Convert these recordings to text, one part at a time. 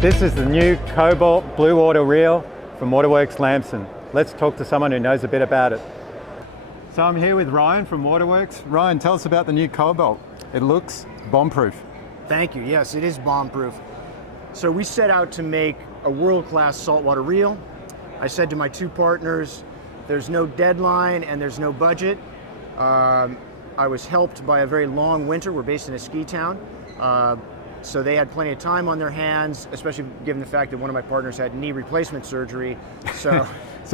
This is the new Cobalt Blue Water Reel from Waterworks-Lamson. Let's talk to someone who knows a bit about it. So I'm here with Ryan from Waterworks. Ryan, tell us about the new Cobalt. It looks bomb-proof. Thank you. Yes, it is bomb-proof. So we set out to make a world-class saltwater reel. I said to my two partners, there's no deadline and there's no budget. I was helped by a very long winter. We're based in a ski town. So they had plenty of time on their hands, especially given the fact that one of my partners had knee replacement surgery. So,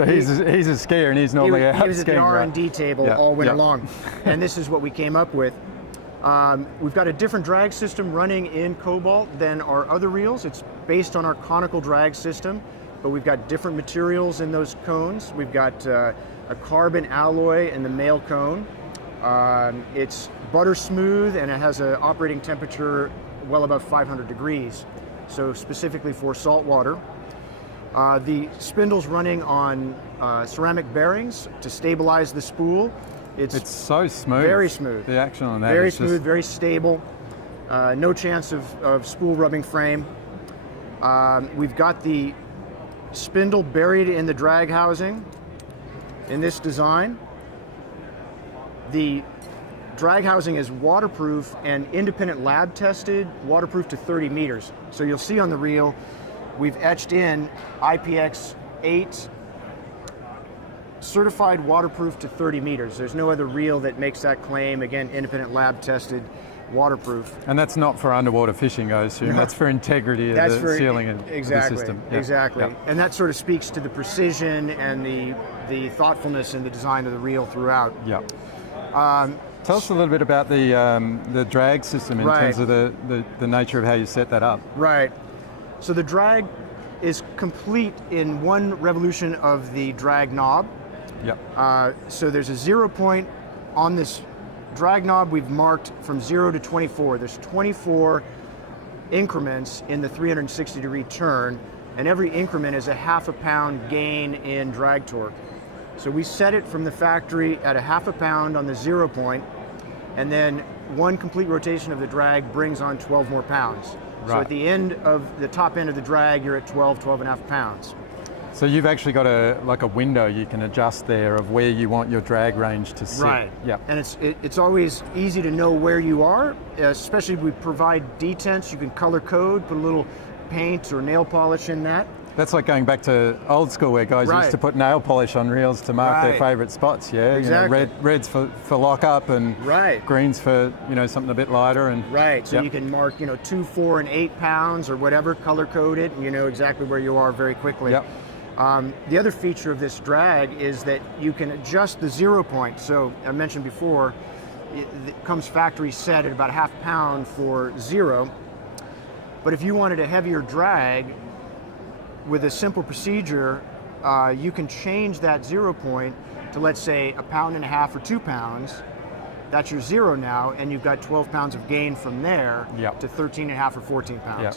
he's a skier and he's normally out skiing. He was at the R&D table all winter long. And this is what we came up with. We've got a different drag system running in Cobalt than our other reels. It's based on our conical drag system, but we've got different materials in those cones. We've got a carbon alloy in the male cone. It's butter smooth and it has an operating temperature well above 500 degrees, so specifically for saltwater. The spindle's running on ceramic bearings to stabilize the spool. It's so smooth. Very smooth. The action on that very is smooth, just... very stable. No chance of spool rubbing frame. We've got the spindle buried in the drag housing in this design. The drag housing is waterproof and independent lab tested, waterproof to 30 meters. So you'll see on the reel, we've etched in IPX8, certified waterproof to 30 meters. There's no other reel that makes that claim. Again, independent lab tested, waterproof. And that's not for underwater fishing, I assume. That's for integrity of the sealing of the system. Exactly. Yeah. And that sort of speaks to the precision and the thoughtfulness in the design of the reel throughout. Yeah. Tell us a little bit about the drag system in terms of the nature of how you set that up. Right. So the drag is complete in one revolution of the drag knob. Yep. So there's a 0 point on this drag knob. We've marked from 0 to 24. There's 24 increments in the 360-degree turn, and every increment is a ½ pound gain in drag torque. So we set it from the factory at a ½ pound on the 0 point, and then one complete rotation of the drag brings on 12 more pounds. Right. So at the end of the top end of the drag, you're at 12.5 pounds. So you've actually got a window you can adjust there of where you want your drag range to sit. Right. Yeah. And it's always easy to know where you are, especially if we provide detents. You can color code, put a little paint or nail polish in that. That's like going back to old school where guys used to put nail polish on reels to mark their favourite spots. Yeah, exactly. You know, red's for lock up and greens for something a bit lighter and so you can mark 2, 4, and 8 pounds or whatever, color code it, and you know exactly where you are very quickly. Yep. The other feature of this drag is that you can adjust the 0 point. So I mentioned before, it comes factory set at about ½ pound for 0. But if you wanted a heavier drag, with a simple procedure, you can change that 0 point to, let's say, 1.5 pounds or 2 pounds. That's your 0 now, and you've got 12 pounds of gain from there to 13.5 or 14 pounds. Yep.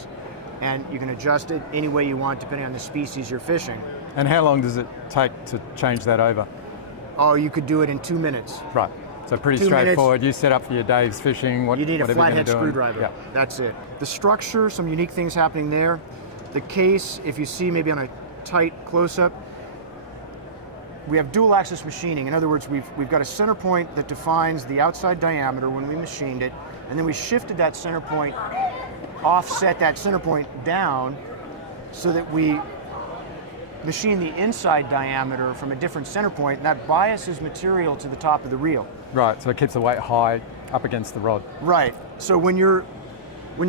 And you can adjust it any way you want depending on the species you're fishing. And how long does it take to change that over? Oh, you could do it in 2 minutes. Right. So pretty straightforward. You set up for your day's fishing. You need a flathead screwdriver. Yeah. That's it. The structure, some unique things happening there. The case, if you see maybe on a tight close-up, we have dual axis machining. In other words, we've got a center point that defines the outside diameter when we machined it, and then we shifted that center point, offset that center point down so that we machine the inside diameter from a different center point, and that biases material to the top of the reel. Right, so it keeps the weight high up against the rod. Right, so when you're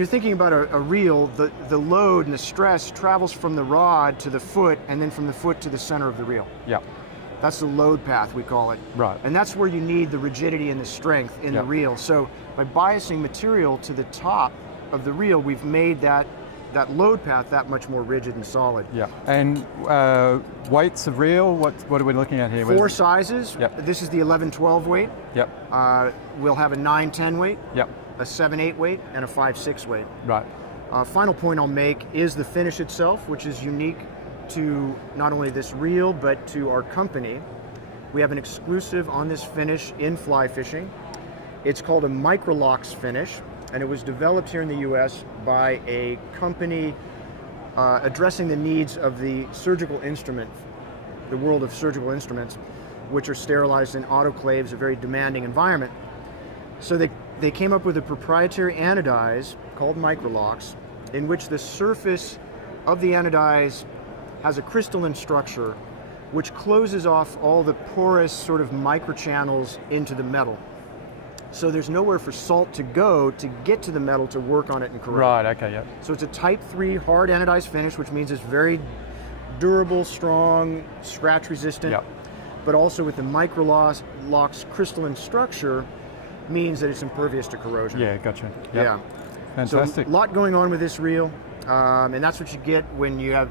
thinking about a reel, the load and the stress travels from the rod to the foot and then from the foot to the center of the reel. Yeah. That's the load path, we call it. Right. And that's where you need the rigidity and the strength in the reel. So by biasing material to the top of the reel, we've made that load path that much more rigid and solid. Yeah. And weights of reel, what are we looking at here? 4 sizes. Yep. This is the 11-12 weight. Yep. We'll have a 9-10 weight. Yep. A 7-8 weight and a 5-6 weight. Right. Final point I'll make is the finish itself, which is unique to not only this reel, but to our company. We have an exclusive on this finish in fly fishing. It's called a Lox Finish, and it was developed here in the US by a company addressing the needs of the surgical instrument, the world of surgical instruments, which are sterilized in autoclaves, a very demanding environment. So they came up with a proprietary anodize called Microlox, in which the surface of the anodize has a crystalline structure which closes off all the porous sort of microchannels into the metal. So there's nowhere for salt to go to get to the metal to work on it and corrode. Right, okay, yeah. So it's a type 3 hard anodized finish, which means it's very durable, strong, scratch resistant, Yep. but also with the Microlox crystalline structure means that it's impervious to corrosion. Yeah, gotcha. Yep. Yeah. Fantastic. So a lot going on with this reel, and that's what you get when you have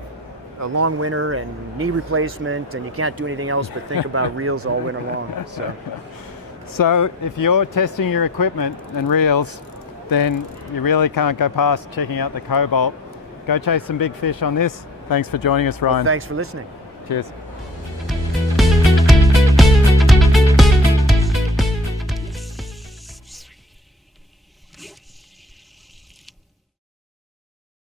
a long winter and knee replacement and you can't do anything else but think about reels all winter long. So if you're testing your equipment and reels, then you really can't go past checking out the Cobalt. Go chase some big fish on this. Thanks for joining us, Ryan. Well, thanks for listening. Cheers.